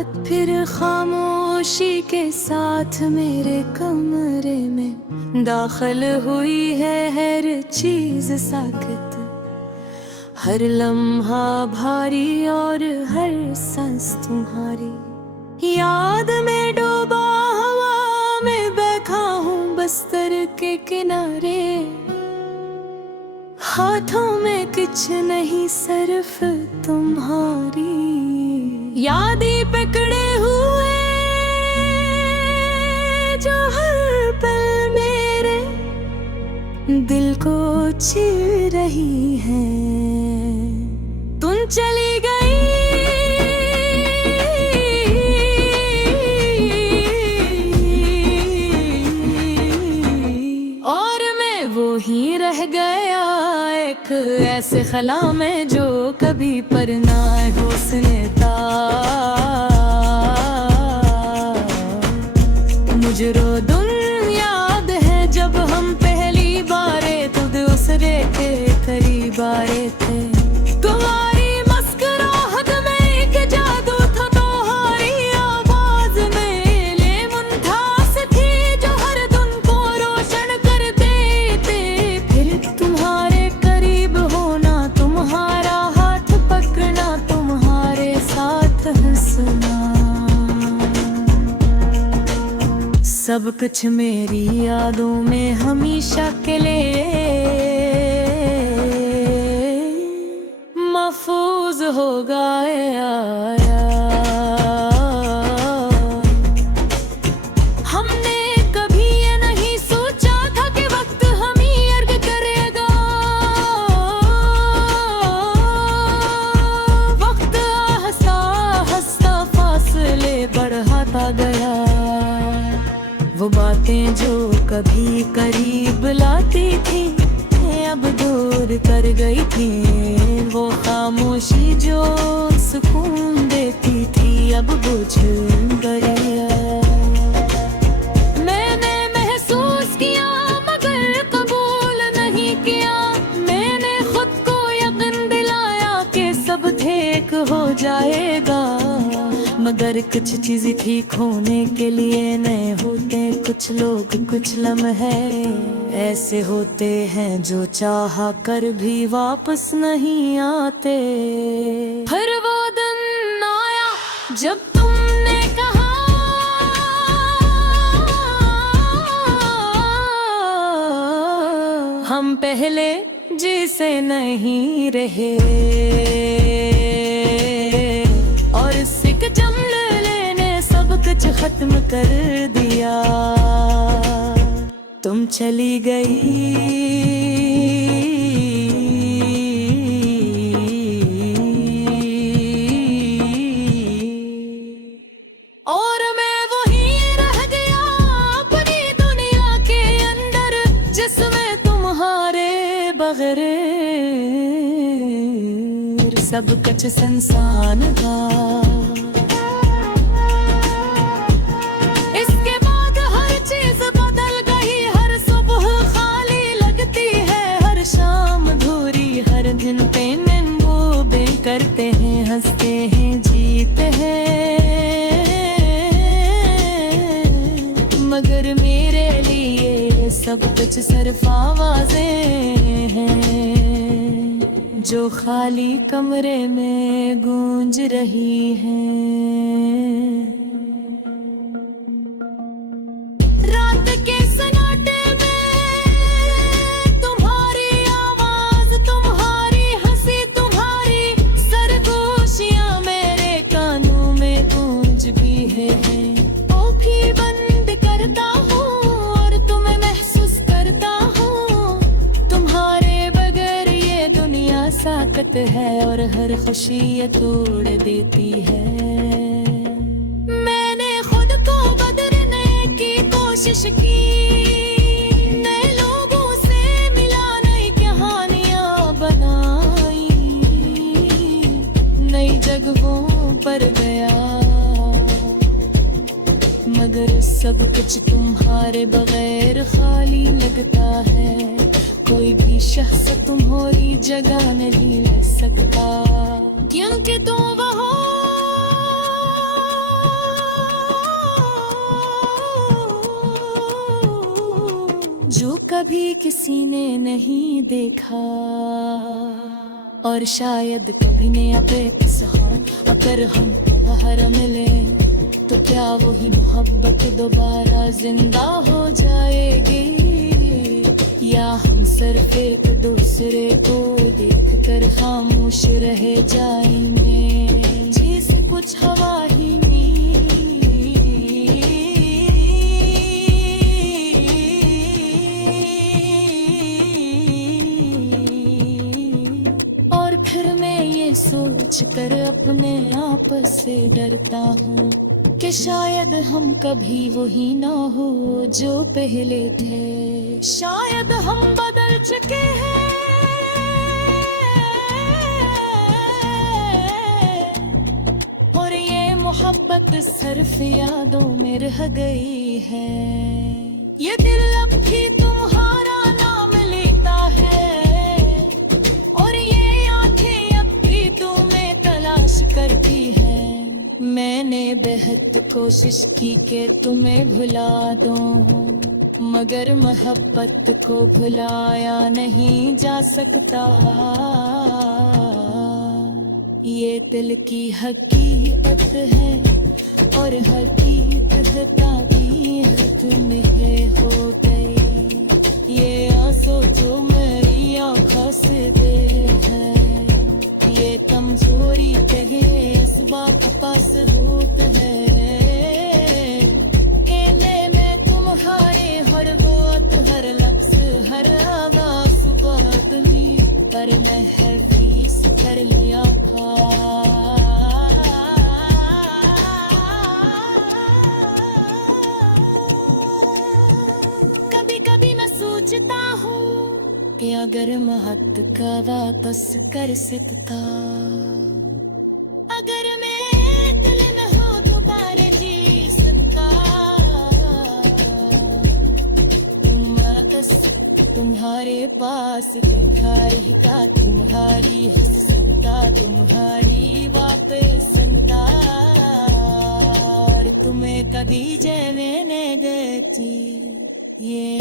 रात फिर खामोशी के साथ मेरे कमरे में दाखिल हुई है हर चीज साकत, हर लम्हा भारी और हर सांस तुम्हारी याद में डूबा, हवा में बैठा हूँ बस्तर के किनारे, हाथों में कुछ नहीं सिर्फ तुम्हारी यादें पकड़े हुए जो हर पल मेरे दिल को चीर रही है। तुम चली गई और मैं वो ही रह गया एक ऐसे खला में जो कभी पर ना हुस्न था। मुझे रोदन याद है जब हम पहली बार खुद उसरे के करीब आए थे। तुम्हारी मुस्कुराहट में एक जादू था, तुम्हारी आवाज में लेमन घास थी जो हर दिन को रोशन कर देते। फिर तुम्हारे करीब होना, तुम्हारा हाथ पकड़ना, तुम्हारे साथ हंसना, सब कुछ मेरी यादों में हमेशा के लिए महफूज हो गया। हमने कभी ये नहीं सोचा था कि वक्त हमें अर्ग करेगा। वक्त हंसता हंसता फासले बढ़ाता गया। वो बातें जो कभी करीब लाती थी अब दूर कर गई थी। वो खामोशी जो सुकून देती थी अब बुझ गई। मैंने महसूस किया मगर कबूल नहीं किया। मैंने खुद को यकीन दिलाया कि सब ठीक हो जाएगा, मगर कुछ चीज़ें ठीक होने के लिए नए होते कुछ लोग, कुछ लम्हे ऐसे होते हैं जो चाहा कर भी वापस नहीं आते। फिर वो दिन आया जब तुमने कहा हम पहले जैसे नहीं रहे और सिक जमले ने सब कुछ खत्म कर दिया। तुम चली गई और मैं वहीं रह गया अपनी दुनिया के अंदर जिसमें तुम्हारे बगैर सब कुछ संसान था। इसके बाद हर चीज बदल गई, हर सुबह खाली लगती है, हर शाम धूरी, हर दिन पेमेंट वो बे करते हैं, हंसते हैं, जीते हैं, मगर मेरे लिए सब कुछ सिर्फ आवाजें हैं जो खाली कमरे में गूंज रही हैं। रात के सन्नाटे में तुम्हारी आवाज, तुम्हारी हंसी, तुम्हारी सरगोशियां मेरे कानों में गूंज भी है। वो भी बंद करता हूँ और तुम्हें महसूस करता हूँ। तुम्हारे बगैर ये दुनिया साकत है और हर खुशी ये तोड़ देती है। मैंने खुद को बदलने की कोशिश की, नए लोगों से मिला, नई कहानियां बनाई, नई जगहों पर गया, मगर सब कुछ तुम्हारे बगैर खाली लगता है। कोई भी शख्स तुम्हारी जगह नहीं ले सकता, क्योंकि तुम वहाँ जो कभी किसी ने नहीं देखा, और शायद कभी ने अपे अगर हम बाहर मिले तो क्या वही मोहब्बत दोबारा जिंदा हो जाएगी, या हम सिर्फ एक दूसरे को देखकर खामोश रह जाएंगे, जैसे कुछ हवा ही और फिर मैं ये सोच कर अपने आप से डरता हूँ कि शायद हम कभी वही ना हो जो पहले थे, शायद हम बदल चुके हैं और ये मोहब्बत सिर्फ यादों में रह गई है। ये दिल अब भी तुम्हारा नाम लेता है और ये आंखें अब भी तुम्हें तलाश करती है। मैंने बेहद कोशिश की कि तुम्हें भुला दूं, मगर मोहब्बत को भुलाया नहीं जा सकता। ये दिल की हकीकत है और हकीकत ताबीयत में है हो गई, ये आंसू जो मेरी आँखों से दे है, ये कमजोरी कहे इस बात पास होत है। कहने में तुम्हारे हर बात हर लफ्ज हर आवाज बात ली, पर मैं हफीज कर लिया था। कभी कभी मैं सोचता हूँ कि अगर महत का वापस कर सकता, अगर मैं दिल न हो दोबारा जी सकता, तुम बस तुम्हारे पास तुम्हारी का तुम्हारी हंस सकता, तुम्हारी वापस सुनता, और तुम्हें कभी जलने देती ये